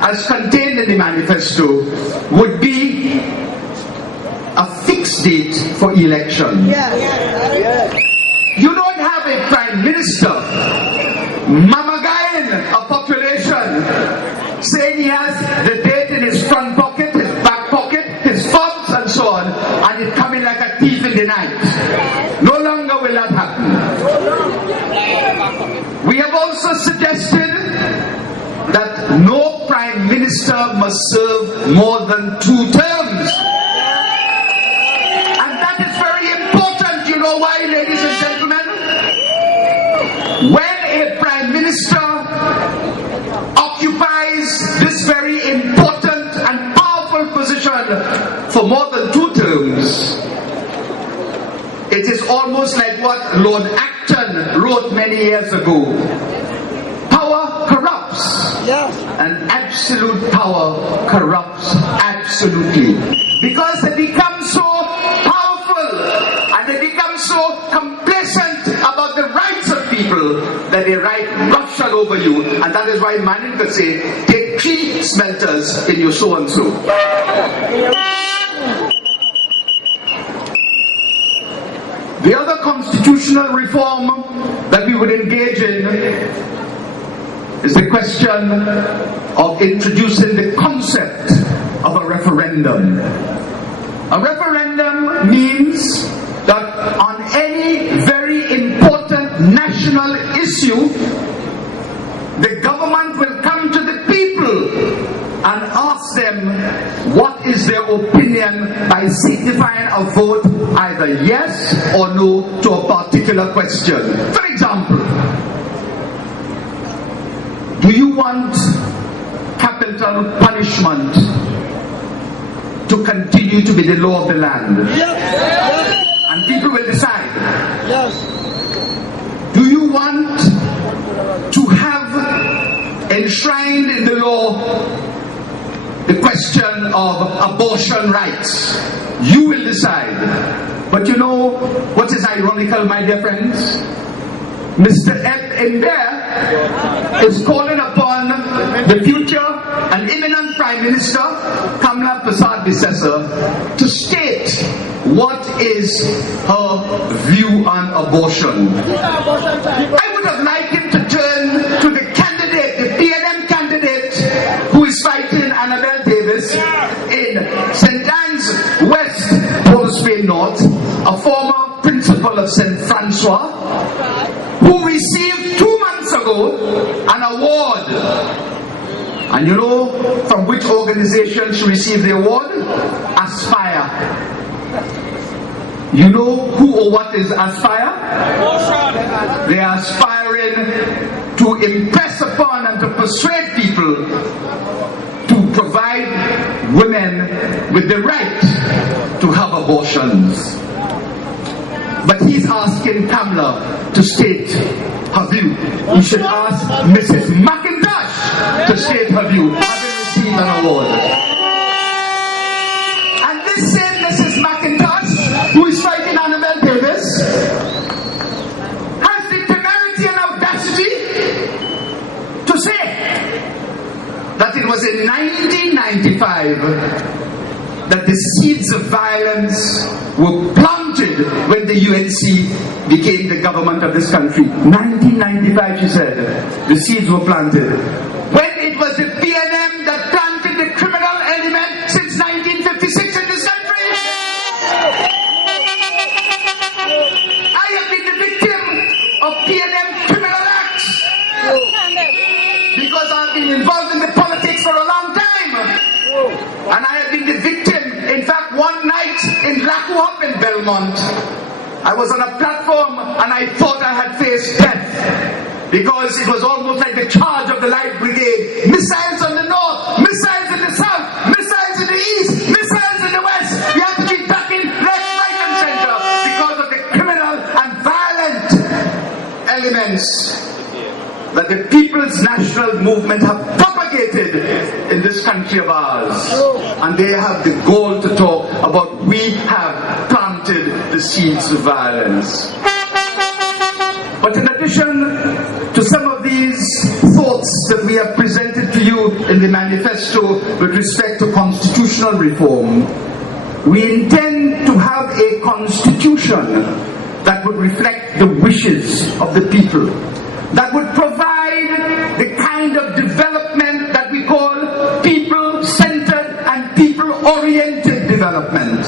as contained in the manifesto, would be a fixed date for election. You don't have a prime minister mamagaing a population, saying he has the date in his front pocket, his back pocket, his fobs and so on, and it coming like a thief in the night. No longer will that happen. We have also suggested that no prime minister must serve more than 2 terms. And that is very important. You know why, ladies and gentlemen? When a prime minister occupies this very important and powerful position for more than 2 terms, it is almost like what Lord Acton wrote many years ago. Power corrupts. And absolute power corrupts absolutely. Because they become so powerful and they become so complacent about the rights of people that they write roughshod over you. And that is why Manning could say, take 3 smelters in your so-and-so. The other constitutional reform that we would engage in is the question of introducing the concept of a referendum. A referendum means that on any very important national issue, the government will come to the people and ask them what is their opinion by signifying a vote either yes or no to a particular question. For example, do you want capital punishment to continue to be the law of the land? And people will decide. Do you want to have enshrined in the law the question of abortion rights? You will decide. But you know what is ironical, my dear friends? Mr. Mber is calling upon the future and imminent Prime Minister, Kamla Persad-Bissessar, to state what is her view on abortion. I would have liked him to turn to the candidate, the PNM candidate, who is fighting Annabelle Davis in St. Anne's West, Port Spain North, a former principal of St. Francois, who received 2 months ago an award. And you know from which organization she received the award? Aspire. You know who or what is Aspire? They are aspiring to impress upon and to persuade people to provide women with the right to have abortions. But he's asking Kamla to state her view. You should ask Mrs. McIntosh to state her view, having received an award. And this same Mrs. McIntosh, who is fighting Annabelle Davis, has the temerity and audacity to say that it was in 1995 that the seeds of violence were planted when the UNC became the government of this country. 1995, she said, the seeds were planted. When it was the PNM that planted the criminal element since 1956 in this country. I have been the victim of PNM criminal acts because I've been involved in the politics for a long time. And I have been the victim. In fact, one night in Lakuap in Belmont, I was on a platform and I thought I had faced death because it was almost like the charge of the Light Brigade. Missiles on the north, missiles in the south, missiles in the east, missiles in the west. You have to be ducking left, right and center because of the criminal and violent elements that the People's National Movement have propagated in this country of ours. And they have the goal to talk about we have planted the seeds of violence. But in addition to some of these thoughts that we have presented to you in the manifesto with respect to constitutional reform, we intend to have a constitution that would reflect the wishes of the people, that would provide the kind of development that we call people-centered and people-oriented development,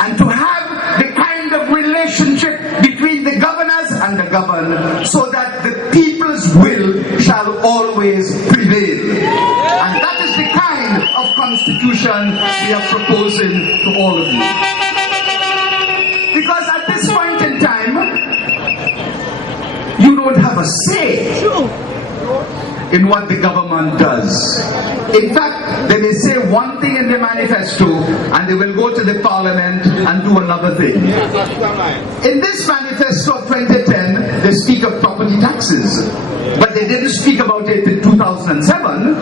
and to have the kind of relationship between the governors and the governed, so that the people's will shall always prevail. And that is the kind of constitution we are proposing to all of you. Because at this point in time, you don't have a say in what the government does. In fact, they may say one thing in the manifesto and they will go to the parliament and do another thing. In this manifesto of 2010, they speak of property taxes, but they didn't speak about it in 2007,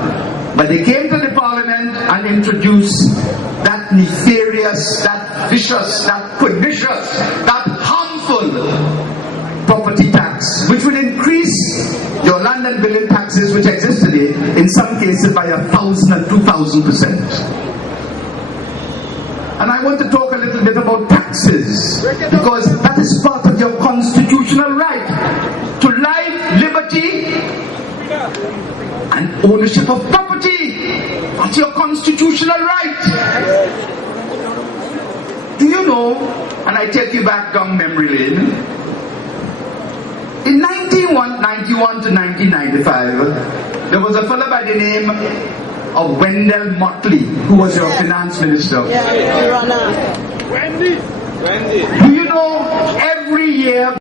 but they came to the parliament and introduced that nefarious, that vicious, that pernicious, that harmful property tax, which will increase your London building taxes, which exist today, in some cases by 1,000 and 2,000%. And I want to talk a little bit about taxes, because that is part of your constitutional right to life, liberty, and ownership of property. That's your constitutional right. Do you know, and I take you back down memory lane, in 1991 to 1995, there was a fellow by the name of Wendell Motley, who was your finance minister. Yeah, Wendy. Do you know every year